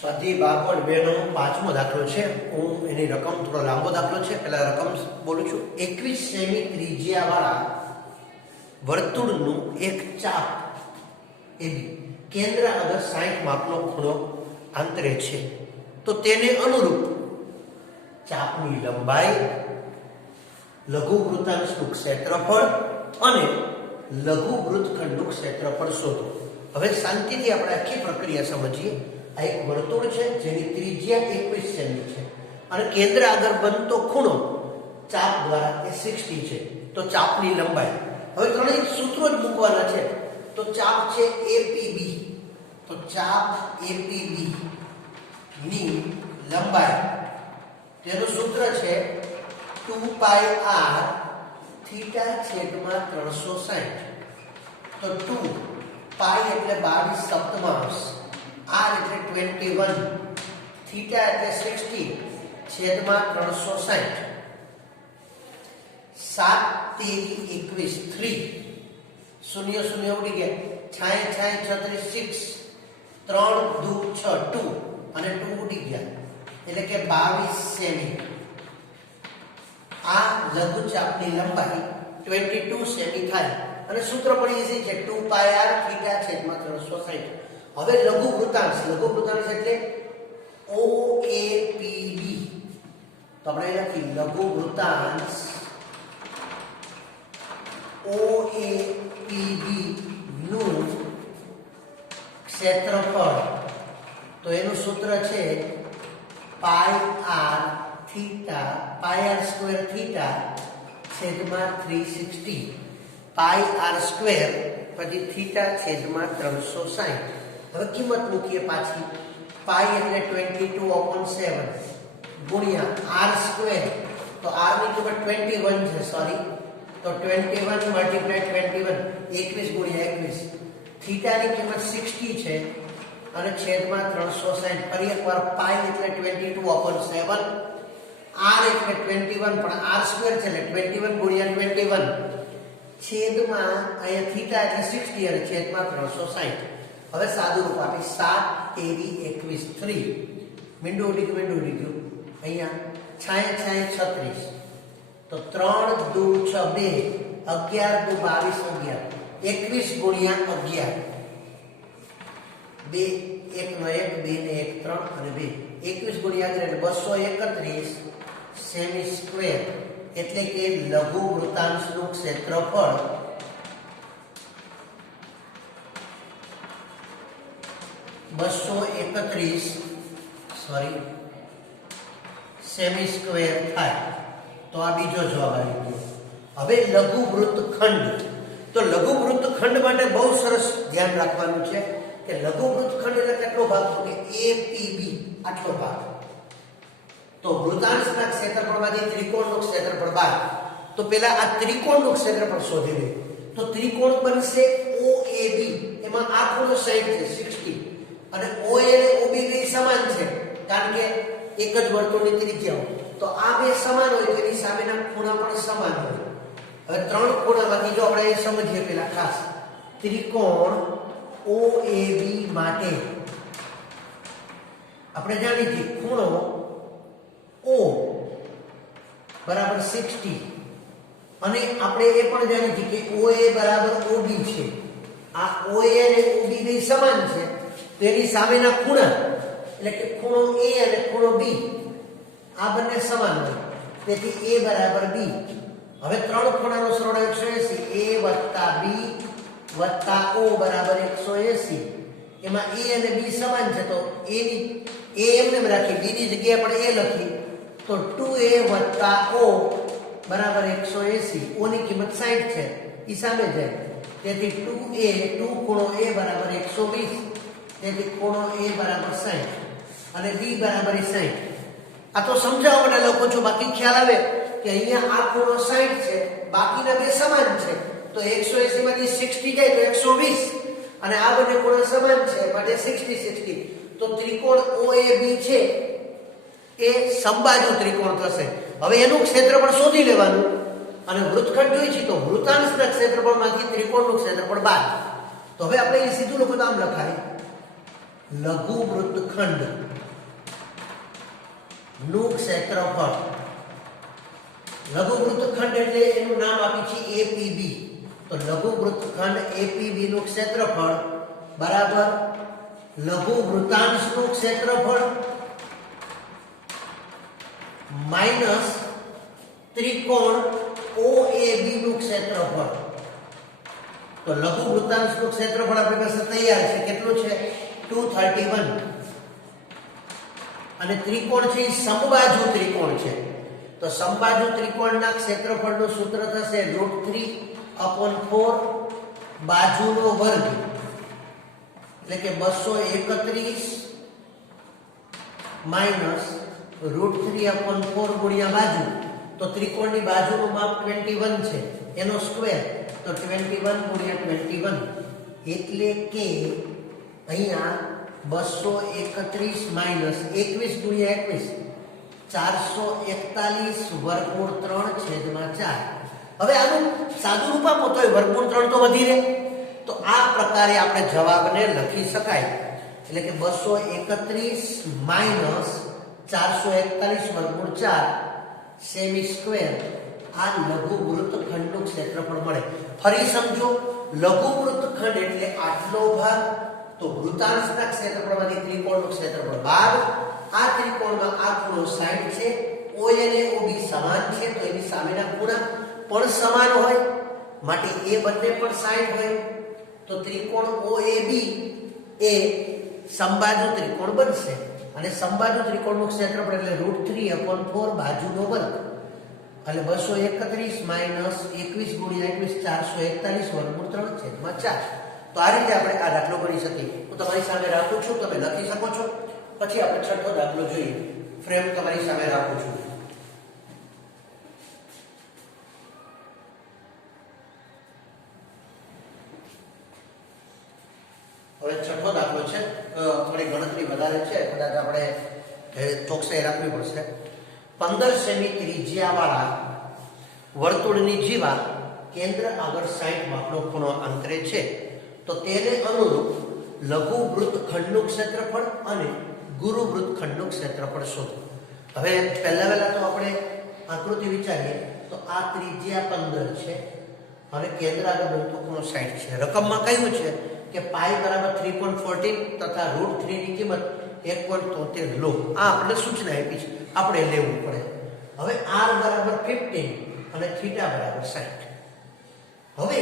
સ્વાધ્યાય 12.2 નો 5મો દાખલો છે. હું એની રકમ થોડો લાંબો દાખલો છે, પહેલા રકમ બોલું છું. 21 સેમી ત્રિજ્યાવાળા વર્તુળનું એક ચાપ AB કેન્દ્ર આગળ 60 માપનો ખૂણો આંતરે છે, તો તેને અનુરૂપ ચાપની લંબાઈ, લઘુ વૃત્તાંશનું ક્ષેત્રફળ અને લઘુ વૃત્તખંડનું ક્ષેત્રફળ શોધો. હવે શાંતિથી આપણે આખી પ્રક્રિયા સમજીએ. આ એક વર્તુળ છે જેની ત્રિજ્યા 21 સેમી છે અને કેન્દ્ર આગળ બનતો ખૂણો ચાપ દ્વારા એ 60 છે. તો ચાપની લંબાઈ, હવે ત્રણેય સૂત્રો જ મૂકવાના છે. તો ચાપ છે APB, તો ચાપ APB ની લંબાઈ, તેનું સૂત્ર છે 2πr થીટા છેદમાં 360. તો 2 પાઈ એટલે 22 સપ્તમાંશ, r એટલે 21, થીટા એટલે 60 છેદમાં 360. 7 તેરી 21 3 શૂન્ય શૂન્ય ઉડી ગયા, 6 36 3 દુ 6 2 અને 2 ઉડી ગયા, એટલે કે 22 સેમી. આ લઘુચાપની લંબાઈ 22 સેમી થાય અને સૂત્ર પણ ઈઝી છે, 2πr થીટા છેદમાં 360. હવે લઘુ વૃત્તાંશ એટલે OAPB, તો આપણે લખી લઘુ વૃત્તાંશ OAPB નું ક્ષેત્રફળ, તો એનું સૂત્ર છે πr theta πr square theta છેદમાં 360, πr સ્ક્વેર પછી થીટા છેદમાં 360. હવે કિંમત મૂકીએ પાછી. પાઈ એટલે 22/7 ગુણ્યા r સ્ક્વેર, તો r ની કિંમત 21 છે, સોરી, તો 21 મલ્ટીપ્લાય 21 21 ગુણ્યા 21. થીટા ની કિંમત 60 છે અને છેદમાં 360. ફરી એકવાર પાઈ એટલે 22/7, r એટલે 21 પણ r સ્ક્વેર છે એટલે 21 ગુણ્યા 21 છેદમાં અહીંયા થીટા એટલે 60 અને છેદમાં 360. હવે સાદું રૂપ આપી 7 તેરી 21 3 મીંડું ઉડી ગયું, અહીંયા 6 36, તો 3 દુ 6 2 11 દુ 22 11 21 ગુણ્યા 11 2 1 નો 1 2 ને 1 3 અને 2 21 ગુણ્યા 11 એટલે 231 સેમી સ્ક્વેર, એટલે કે લઘુ વૃત્તાંશનું ક્ષેત્રફળ સેમી સ્ક્વેર થાય. તો આ બીજો જવાબ આવી ગયો. હવે લઘુ વૃત્તખંડ, તો લઘુ વૃત્તખંડ માટે બહુ સરસ ધ્યાન રાખવાનું છે કે લઘુ વૃત્તખંડ એટલે કેટલો ભાગ, તો કે APB આટલો ભાગ. તો વૃત્તાંશના ક્ષેત્રફળમાંથી ત્રિકોણનું ક્ષેત્રફળ બાદ, તો પહેલા આ ત્રિકોણનું ક્ષેત્રફળ શોધી લે. તો ત્રિકોણ બનશે OAB, એમાં આ ખૂણો 60 છે 60 અને OA અને OB બે સમાન છે કારણ કે એક જ વર્તુળની ત્રિજ્યા. તો આ બે સમાન હોય તો એની સામેના ખૂણા પણ સમાન હોય. હવે ત્રણ ખૂણામાંથી જો આપણે એ સમજીએ પહેલા ખાસ, ત્રિકોણ OAB માટે આપણે જાણીએ છીએ ખૂણો O બરાબર 60 અને આપણે એ પણ જાણીએ છીએ કે OA બરાબર OB છે. આ OA અને OB બે સમાન છે, તેની સામેના ખૂણા એટલે કે ખૂણો A અને ખૂણો B આ બંને સમાન હોય, તેથી A બરાબર B. હવે ત્રણ ખૂણાનો સરવાળો 180, A + B + O બરાબર 180. એમાં A અને B સમાન છે, તો A એમને રાખી, B ની જગ્યાએ પણ A લખી, તો 2A + O બરાબર 180. O ની કિંમત 60 છે, એ સામે જાય, તેથી 2 ખૂણો A બરાબર 120, તેથી ખૂણો A બરાબર 60 અને B બરાબર 60. આ તો સમજાવવા માટે લખો છો, બાકી ખ્યાલ આવે કે અહીંયા આ ખૂણો 60 છે, બાકીના બે સમાન છે, તો 180 માંથી 60 જાય તો 120 અને આ બંને ખૂણા સમાન છે માટે 60 60. તો ત્રિકોણ OAB છે એ સમબાજુ ત્રિકોણ થશે. હવે એનું ક્ષેત્રફળ શોધી લેવાનું અને વૃત્તખંડ જોઈએ છે, તો વૃત્તાંશના ક્ષેત્રફળમાંથી ત્રિકોણનું ક્ષેત્રફળ બાદ. તો હવે આપણે એ સીધું લખો તો આમ લખાય લઘુ વૃત્તખંડ નું ક્ષેત્રફળ. લઘુ વૃત્તખંડ એટલે એનું નામ આપ્યું છે એપીબી. તો લઘુ વૃત્તખંડ એપીબી નું ક્ષેત્રફળ બરાબર લઘુ વૃત્તાંશનું ક્ષેત્રફળ માઈનસ ત્રિકોણ OAB નું ક્ષેત્રફળ. તો લઘુ વૃત્તાંશનું ક્ષેત્રફળ આપણી પાસે તૈયાર છે. કેટલું છે? 231. અને ત્રિકોણ છે એ સમબાજુ ત્રિકોણ છે. તો સમબાજુ ત્રિકોણના ક્ષેત્રફળનું સૂત્ર થશે √3/4 બાજુનો વર્ગ, એટલે કે 231 માઈનસ √3/4 ગુણ્યા બાજુ. તો ત્રિકોણની બાજુનું માપ 21 છે, એનો સ્ક્વેર. તો 21 ગુણ્યા 21 એટલે કે અહીંયા 231 માઈનસ 21 ગુણ્યા 21 441 વર્ગમૂળ 3/4. હવે આનું સાદું રૂપ આપો તો વર્ગમૂળ 3 તો વધી રહે. તો આ પ્રકારે આપણે જવાબને લખી શકાય. એટલે કે 231 માઈનસ 441 વર્ગમૂળ 4 સેમી સ્ક્વેર આ લઘુ વૃત્તખંડનું ક્ષેત્રફળ મળે. ફરી સમજો, લઘુ વૃત્તખંડ એટલે આટલો ભાગ. તો વૃત્તાંશના ક્ષેત્રફળમાંથી ત્રિકોણનું ક્ષેત્રફળ બાદ. આ ત્રિકોણમાં આ ખૂણો 60 છે, OA અને OB સમાન છે, તો એની સામેના ખૂણા પણ સમાન હોય, માટે એ બંને પણ 60 હોય. તો ત્રિકોણ OAB એ સમબાજુ ત્રિકોણ બનશે. અને સમબાજુ ત્રિકોણનું ક્ષેત્રફળ એટલે √3/4 બાજુનો વર્ગ. એટલે 231 માઈનસ 21 ગુણ્યા 21 441 વર્ગમૂળ 3/4. તો આ રીતે આપણે આ દાખલો ગણી શકીએ. હું તમારી સામે રાખું છું, તમે લખી શકો છો. પછી આપણે છઠ્ઠો દાખલો જોઈએ. ફ્રેમ તમારી સામે રાખું છું. હવે છઠ્ઠો દાખલો છે. થોડી ગણતરી વધારે છે, કદાચ આપણે ચોકસાઈ રાખવી પડશે. 15 સેમી ત્રિજ્યાવાળા વર્તુળની જીવા કેન્દ્ર આગળ 60 માપનો ખૂણો અંતરે છે. તો તેને અનુરૂપ લઘુ વૃત્તખંડનું ક્ષેત્રફળ અને ગુરુ વૃત્તખંડનું ક્ષેત્રફળ શોધો. હવે પહેલા તો આપણે આકૃતિ વિચારીએ. તો આ ત્રિજ્યા 15 છે. હવે કેન્દ્ર આગળ બનતો ખૂણો 60 છે. રકમમાં કહ્યું છે કે પાઈ બરાબર 3.14 તથા √3 ની કિંમત 1.73 લો. આ આપણે સૂચના આપી છે, આપણે લેવું પડે. હવે r બરાબર 15 અને θ બરાબર 60. હવે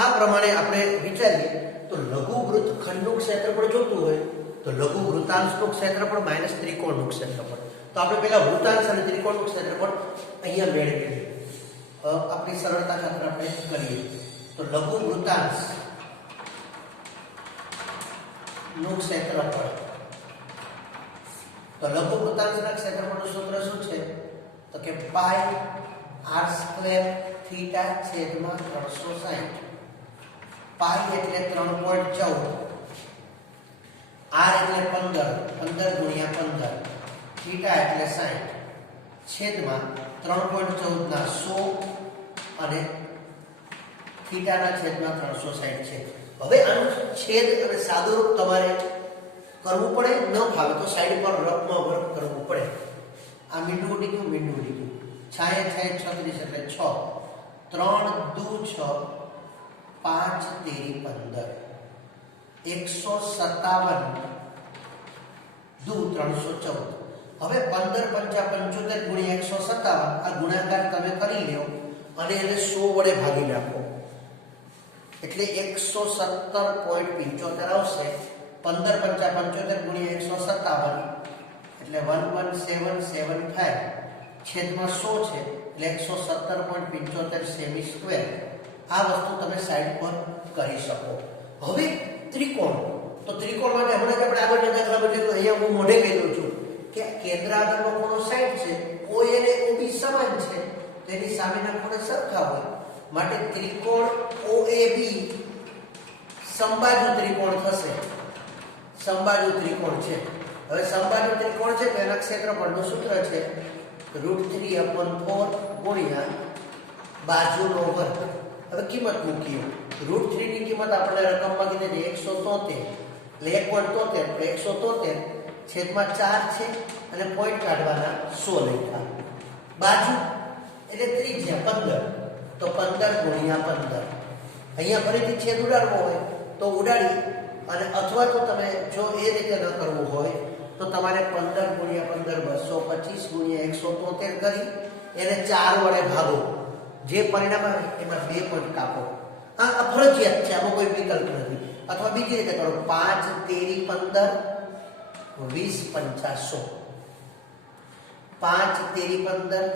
આ પ્રમાણે આપણે વિચારીએ તો લઘુ વૃત્તખંડનું ક્ષેત્રફળ જોતું હોય તો લઘુ વૃત્તાંશનું ક્ષેત્રફળ માઈનસ ત્રિકોણનું ક્ષેત્રફળ. તો આપણે પહેલા વૃત્તાંશ અને ત્રિકોણનું ક્ષેત્રફળ અહીંયા મેળવીએ. આપણી સરળતા ખાતર આપણે કરીએ. તો લઘુ વૃત્તાંશ નું ક્ષેત્રફળ. તો લઘુ વૃત્તાંશના ક્ષેત્રફળનું સૂત્ર શું છે? તો કે પાઈ r² θ/360. પાઈ એટલે 3.14, r એટલે 15 ગુણ્યા 15, θ એટલે 60 છેદમાં 3.14 ના 100 અને θ ના છેદમાં 360 છે. હવે આનું છેદ અને સાદુરૂપ તમારે કરવું પડે. ન ફાવે તો સાઈડ પર રફમાં વર્ક કરવું પડે. આ મીંડું ઉડી ગયું. 6 36 એટલે 6, 3 દુ 6, 5 તેરી 15, 157 દુ 314. હવે 15 પંચા 75 ગુણ્યા 157 આ ગુણાકાર તમે કરી લ્યો અને એને 100 વડે ભાગી નાખો એટલે 117.75 આવશે. 15 પંચા 75 ગુણ્યા 157 એટલે 11775 છેદમાં 100 છે એટલે 117.75 સેમી સ્ક્વેર. આ વસ્તુ તમે સાઈડ પર કરી શકો. હવે ત્રિકોણ. તો ત્રિકોણ માટે હમણાં આપણે આગળના દાખલામાં જોયું, અહીંયા હું મોઢે કહી દઉં છું કે કેન્દ્ર આગળનો ખૂણો 60 છે, OA અને OB સમાન છે, તેની સામેના ખૂણા સરખા હોય, માટે ત્રિકોણ OAB સમબાજુ ત્રિકોણ થશે. સમબાજુ ત્રિકોણ છે. હવે સમબાજુ ત્રિકોણ છે તો એના ક્ષેત્રફળનું સૂત્ર છે √3/4 ગુણ્યા બાજુનો વર્ગ. હવે કિંમત મૂકીએ. √3 ની કિંમત આપણે રકમમાં કીધી 173 એટલે 1.73 એટલે 173 છેદમાં 4 છે અને પોઈન્ટ કાઢવાના 100 લખ્યા. બાજુ એટલે ત્રિજ્યા 15, તો 15 ગુણ્યા 15. અહીંયા ફરીથી છેદ ઉડાડવો હોય તો ઉડાડી, અને અથવા તો તમે જો એ રીતે ન કરવું હોય તો તમારે 15 ગુણ્યા 15 225 ગુણ્યા 173 કરી એને 4 વડે ભાગો. જે પરિણામ આવે એમાં 2 પોઈન્ટ કાપો. આ ફરજિયાત છે, આમાં કોઈ વિકલ્પ નથી. અથવા બીજી રીતે કરો, 5 તેરી 15 20 50 100. 5 તેરી 15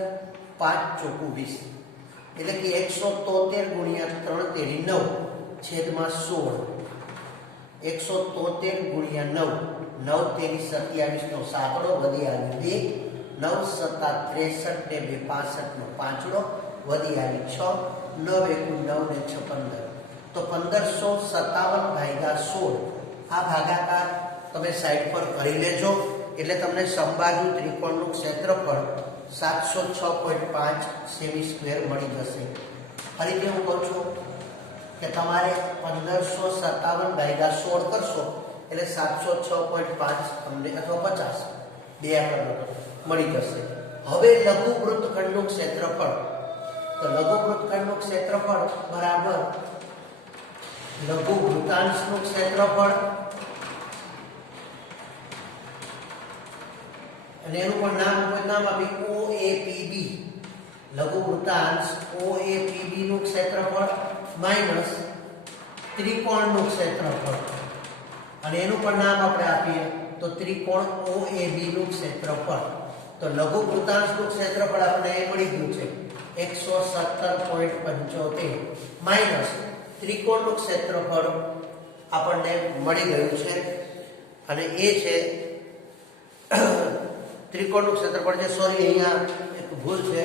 5 ચોકુ 20, એટલે કે 173 ગુણ્યા 3 તેરી 9 છેદમાં 16. 173 ગુણ્યા 9, 9 તેરી 27 નો સાતડો વધી આવી 2, 9 સત્તા 63 ને 2 65 નો પાંચડો વધી આવી 6, 9 એકુ 9 ને 6 15. તો 1557 ભાગ્યા 16. આ ભાગાકાર તમે સાઈડ પર કરી લેજો એટલે તમને સમબાજુ ત્રિકોણનું ક્ષેત્રફળ 706.5 સેમી સ્ક્વેર મળી જશે. ફરીથી હું કહું છું કે તમારે 1557 ભાગ્યા 16 કરશો એટલે 706.5 તમને અથવા 50 બે આંકડા મળી જશે. હવે લઘુ વૃત્તખંડનું ક્ષેત્રફળ, તો લઘુ વૃત્તખંડનું ક્ષેત્રફળ બરાબર લઘુ વૃત્તાંશનું ક્ષેત્રફળ, અને એનું પણ નામ આપી OAPB. લઘુ વૃત્તાંશ OAPB નું ક્ષેત્રફળ માઈનસ ત્રિકોણનું ક્ષેત્રફળ, અને એનું પણ નામ આપણે આપીએ તો ત્રિકોણ OAB નું ક્ષેત્રફળ. તો લઘુ વૃત્તાંશનું ક્ષેત્રફળ આપણે મળી ગયું છે 117.75 માઈનસ ત્રિકોણનું ક્ષેત્રફળ આપણને મળી ગયું છે, અને એ છે ત્રિકોણનું ક્ષેત્રફળ છે, સોરી અહીંયા એક ભૂલ છે,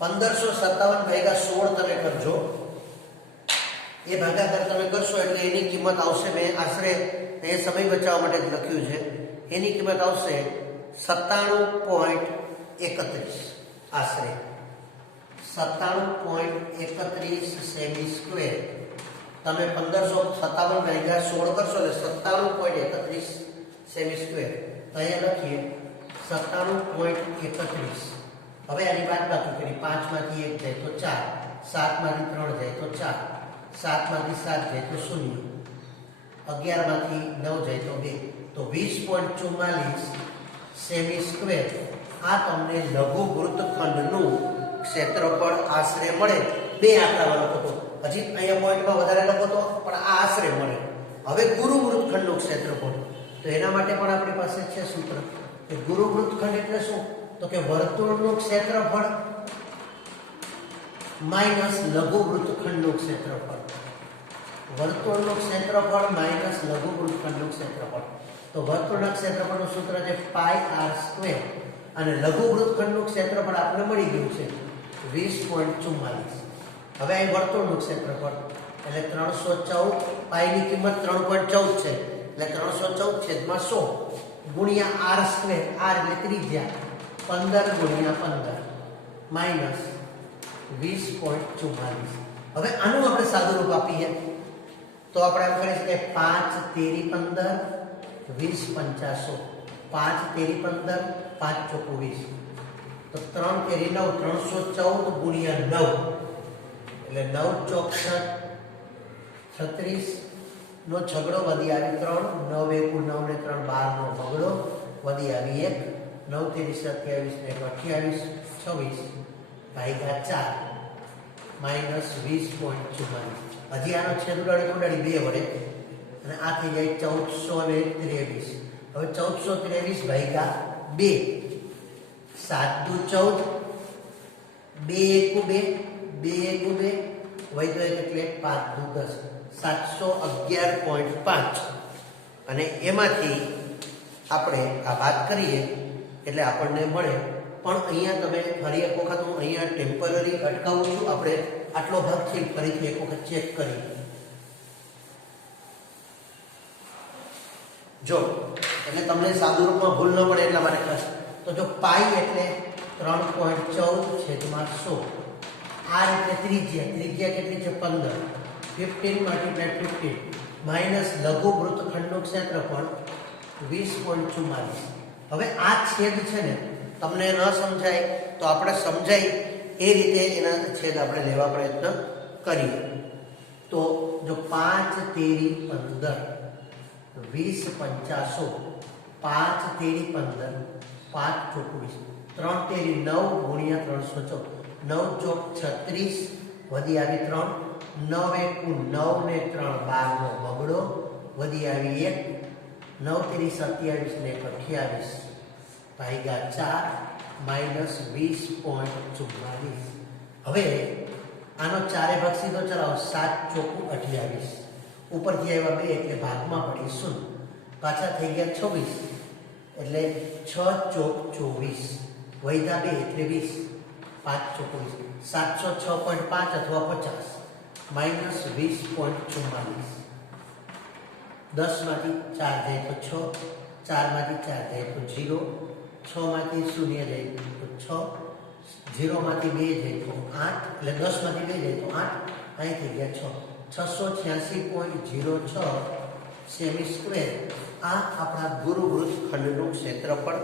1557 ભાગ્યા 16 તમે કરજો. એ ભાગાકાર તમે કરશો એટલે એની કિંમત આવશે, મેં આશરે એ સમય બચાવવા માટે જ લખ્યું છે, એની કિંમત આવશે 97.31 આશરે 97.31 સેમી સ્ક્વેર. તમે 1557 ભાગ્યા 16 કરશો એટલે 97.31 સેમી સ્ક્વેર. તો અહીંયા લખીએ 97.31. હવે આની બાદબાકી કરી, 5 માંથી 1 જાય તો 4, 7 માંથી 3 જાય તો 4, 7 માંથી 7 જાય તો 0, 11 માંથી 9 જાય તો 2, તો 20.44 સેમી સ્ક્વેર. આ તમને લઘુ વૃત્તખંડનું ક્ષેત્રફળ આશરે મળે. બે આંકડામાં લખો તો, હજી અહીંયા પોઈન્ટમાં વધારે લખો તો પણ આ આશરે મળે. હવે ગુરુ વૃત્તખંડનું ક્ષેત્રફળ, તો એના માટે પણ આપણી પાસે છે સૂત્ર કે ગુરુ વૃત્તખંડ એટલે શું, તો કે વર્તુળનું ક્ષેત્રફળ માઈનસ લઘુ વૃત્તખંડનું ક્ષેત્રફળ. વર્તુળનું ક્ષેત્રફળ માઈનસ લઘુ વૃત્તખંડનું ક્ષેત્રફળ. તો વર્તુળના ક્ષેત્રફળનું સૂત્ર છે પાઈ r સ્ક્વેર, અને લઘુ વૃત્તખંડનું ક્ષેત્રફળ આપણે મળી ગયું છે 20.44. હવે અહીં વર્તુળનું ક્ષેત્રફળ એટલે 314, પાઈની કિંમત 3.14 છે એટલે 314 છેદમાં 100 ગુણ્યા r સ્ક્વેર, r એટલે ત્રિજ્યા, 15 ગુણ્યા 15 માઈનસ 20.44. હવે આનું આપણે સાદું રૂપ આપીએ તો આપણે એમ કરી શકીએ 5 તેરી 15 20 50 5 તેરી 15 5 ચોકુ 20, તો 3 તેરી 9 314 ગુણ્યા 9 એટલે 9 ચોક 36 નો છગડો વધી આવી 3, 9 એકુ 9 ને 3 12 નો છગડો વધી આવી 1, 9 તેરી 27 ને 28 26 ભાગ્યા 4 માઈનસ 20.44. હજી આનો છેદ ઉડાડી 2 વડે, અને આ થઈ જાય 1423. હવે 1423 ભાગ્યા 2, 7 દુ 14, 2 એકુ 2, 2 એકુ 2 વૈધો એટલે 5 દુ 10, 711.5. અને એમાંથી આપણે આ વાત કરીએ એટલે આપણને મળે. પણ અહીંયા તમે ફરી એક વખત હું અહીંયા ટેમ્પરરી અટકાવું છું, આપણે આટલો ભાગથી ફરીથી એક વખત ચેક કરી જો, એટલે તમને સાદું રૂપમાં ભૂલ ન પડે એટલા માટે ખાસ. તો જો પાઈ એટલે 3.14 છેદમાં 100, r એટલે ત્રિજ્યા કેટલી છે 15, 15 × 15 માઈનસ લઘુ વૃત્તખંડનું ક્ષેત્રફળ 20.44. હવે આ છેદ છે ને તમને ન સમજાય તો આપણે સમજાય એ રીતે એના છેદ આપણે લેવા પ્રયત્ન કરીએ. તો જો 5 તેરી 15 20 50 5 તેરી 15 5 ચોક 20 3 તેરી 9 ગુણ્યા 314 9 ચોક 36 વધી આવી 3 9 એકુ 9 ને 3 12 નો બગડો વધી આવી 1 9 તેરી 27 ને 28 ભાગ્યા 4 -20.44. હવે આનો ચારે ભાગ સીધો ચલાવો 7 ચોકુ 28 ઉપરથી આવ્યા 2 એટલે ભાગમાં પડી 0 પાછા થઈ ગયા 26 એટલે 6 ચોક 24 વૈધા 2 એટલે 20 5 ચોક 20 706.5 અથવા 50 -20.44. 10 માંથી 4 જાય તો 6 4 માંથી 4 જાય તો 0 6 માંથી 0 જાય તો 6 0 માંથી 2 જાય તો 8 એટલે 10 માંથી 2 જાય તો 8 અહીં થઈ ગયા 6 686.06 સેમી સ્ક્વેર. આ આપણા ગુરુવૃત્ત ખંડનું ક્ષેત્રફળ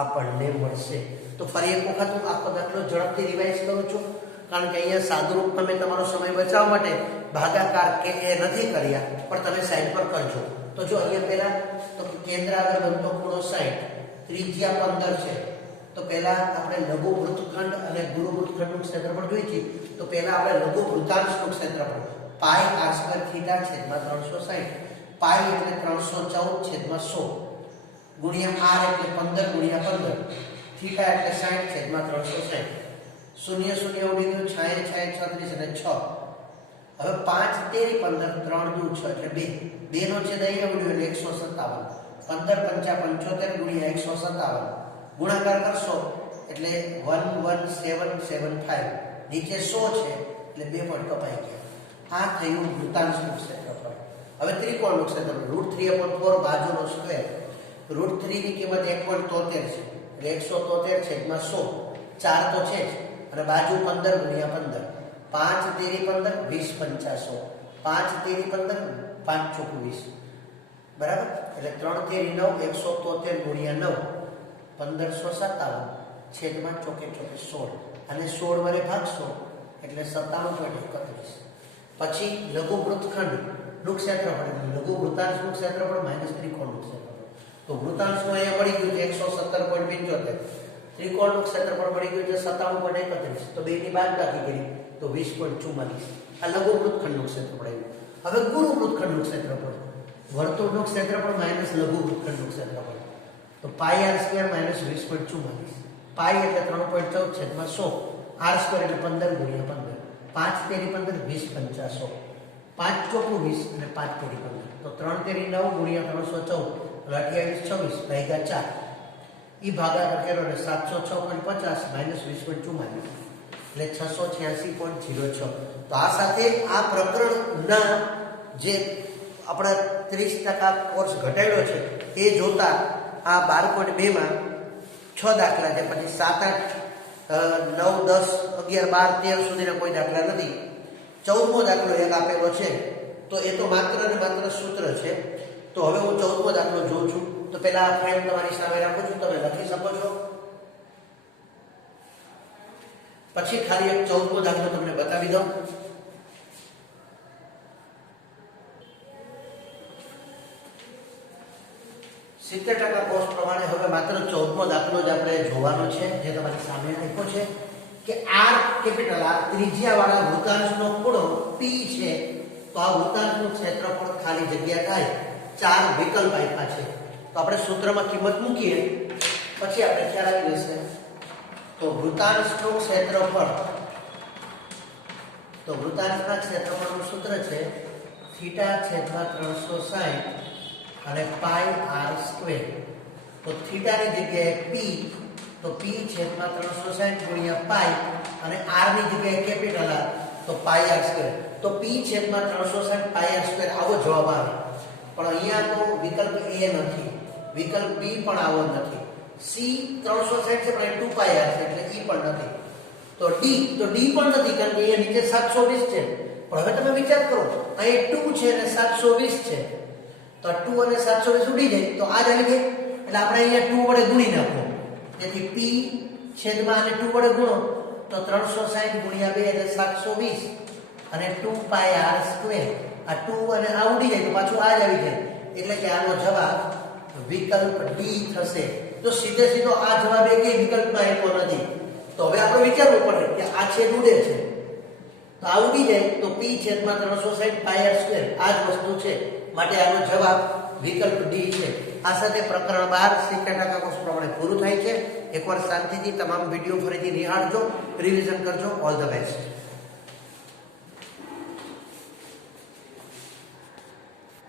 આપણને મળશે. તો ફરી એક વખત હું આખો દાખલો ઝડપથી રિવાઇઝ કરું છું, કારણ કે અહીંયા સાદુરૂપ તમે તમારો સમય બચાવવા માટે ભાગાકાર કે એ નથી કર્યા, પણ તમે સાઈડ પર કરજો. તો જો અહીંયા પહેલા તો કેન્દ્ર આગળ બનતો ખૂણો 60, ત્રિજ્યા 15 છે. તો પહેલા આપણે લઘુ વૃત્તખંડ અને ગુરુ વૃત્તખંડનું ક્ષેત્રફળ જોઈએ છીએ. તો પહેલા આપણે લઘુ વૃત્તાંશનું ક્ષેત્રફળ પાઈ r² થીટા છેદમાં 360 પાઈ એટલે 314 છેદમાં 100 ગુણ્યા r એટલે 15 ગુણ્યા 15 થીટા એટલે 60 છેદમાં 360 શૂન્ય શૂન્ય ઉડી ગયું 6 6 36 અને 6. હવે 5 તેરી 15 3 દુ 6 એટલે 2 2 નો છેદ અહીંયા ઉડ્યો એટલે 157 15 5 75 ગુણ્યા 157 ગુણાકાર કરશો એટલે 11775 નીચે 100 છે એટલે 2 પોઈન્ટ કપાઈ ગયા. આ થયું વૃત્તાંશનું ક્ષેત્રફળ. હવે ત્રિકોણનું ક્ષેત્રફળ √3/4 બાજુનો સ્ક્વેર. √3 ની કિંમત 1.73 છે એટલે 173 છેદમાં 100 4 તો છે જ અને બાજુ 15 ગુણ્યા 15 5 તેરી 15 20 50 5 તેરી 15 5 ચોક 20 બરાબર. એટલે 3 તેરી 9 173 ગુણ્યા 9 1557 છેદમાં ચોકે ચોકે 16 અને 16 વડે ભાગશો એટલે 97.31. પછી લઘુ વૃત્તખંડનું ક્ષેત્રફળ લઘુ વૃત્તાંશનું ક્ષેત્રફળ માઇનસ ત્રિકોણનું ક્ષેત્રફળ. તો વૃત્તાંશનું અહીંયા મળી ગયું છે 117.75, ત્રિકોણનું ક્ષેત્રફળ મળી ગયું છે 97.31. તો બેની બાદબાકી કરી તો 20.44. આ લઘુ વૃત્તખંડનું ક્ષેત્રફળ આવ્યું. હવે ગુરુ વૃત્તખંડનું ક્ષેત્રફળ વર્તુળનું ક્ષેત્રફળ માઇનસ લઘુ વૃત્તખંડનું ક્ષેત્રફળ. તો પાઈ r² માઇનસ 20.44 પાઈ એટલે 3.14 છેદમાં 100 r² એટલે 15 ગુણ્યા 15 5 તેરી 15 20 50 5 ચોકું 20 અને 5 તેરી 15 તો 3 તેરી 9 ગુણ્યા 314 એટલે 28 26 ભાગ્યા 4 ઈ ભાગાકાર કર્યો એટલે 706.50 માઇનસ 20.44 એટલે 686.06. તો આ સાથે આ પ્રકરણના જે આપણા 30% કોર્સ ઘટાડ્યો છે એ જોતા આ 12.2 માં 6 દાખલા છે, પછી 7 8 9 10 11 12 13 સુધીના કોઈ દાખલા નથી. 14મો દાખલો એક આપેલો છે, તો એ તો માત્ર ને માત્ર સૂત્ર છે. તો હવે હું 14મો દાખલો જોઉં છું. તો પહેલા આ ફ્રેમ તમારી સામે રાખું છું, તમે લખી શકો છો. પછી ખાલી એક 14મો દાખલો તમને બતાવી દઉં. સિત્તેર ટકા કોર્સ પ્રમાણે હવે માત્ર 14મો દાખલો જ આપણે જોવાનો છે, જે તમારી સામે આપ્યો છે કે r કેપિટલ R ત્રિજ્યાવાળા વૃત્તાંશનો ખૂણો P છે. તો આ વૃત્તાંશનું ક્ષેત્રફળ ખાલી જગ્યા થાય 4 વિકલ્પ આપ્યા છે. તો આપણે સૂત્રમાં કિંમત મૂકીએ પછી આપણે ખ્યાલ આવી જશે. તો વૃત્તાંશનું ક્ષેત્રફળ, તો વૃત્તાંશના ક્ષેત્રફળનું સૂત્ર છે થીટા છેદમાં 360 અને પાઈ r². તો થીટાની જગ્યાએ p, તો p છેદમાં 360 ગુણ્યા પાઈ અને r ની જગ્યાએ કેપિટલ R તો પાઈ r². તો p છેદમાં 360 પાઈ r² આવો જવાબ આવે. પણ અહીંયા તો વિકલ્પ a નથી, વિકલ્પ b પણ આવો નથી, c 360 છે પણ 2 પાઈ r છે એટલે e પણ નથી. તો d પણ નથી, કારણ કે અહીંયા નીચે 720 છે. પણ હવે તમે વિચાર કરો, અહીં 2 છે અને 720 છે. તો 2 અને 720 ઉડી જાય તો આ જ આવી જાય. એટલે આપણે અહીંયા 2 વડે ગુણી નાખો. તેથી p છેદમાં આને 2 વડે ગુણો તો 360 ગુણ્યા 2 એટલે 720 અને 2 પાઈ r સ્ક્વેર. આ 2 અને આ ઉડી જાય તો પાછું આ જ આવી જાય. એટલે કે આનો જવાબ વિકલ્પ ડી થશે. તો સીધે સીધો આ જવાબ એકેય વિકલ્પમાં આપ્યો નથી. તો હવે આપણે વિચારવું પડે કે આ છેદ ઉડે છે તો આ ઉડી જાય તો p છેદમાં 360 પાઈ r સ્ક્વેર આ જ વસ્તુ છે. માટે આનો જવાબ વિકલ્પ ડી છે. આ સાથે પ્રકરણ 12 સેકન્ડના કોર્સ પ્રમાણે પૂરું થાય છે. એકવાર શાંતિથી તમામ વિડિયો ફરીથી નિહાળજો, રિવિઝન કરજો. All the best.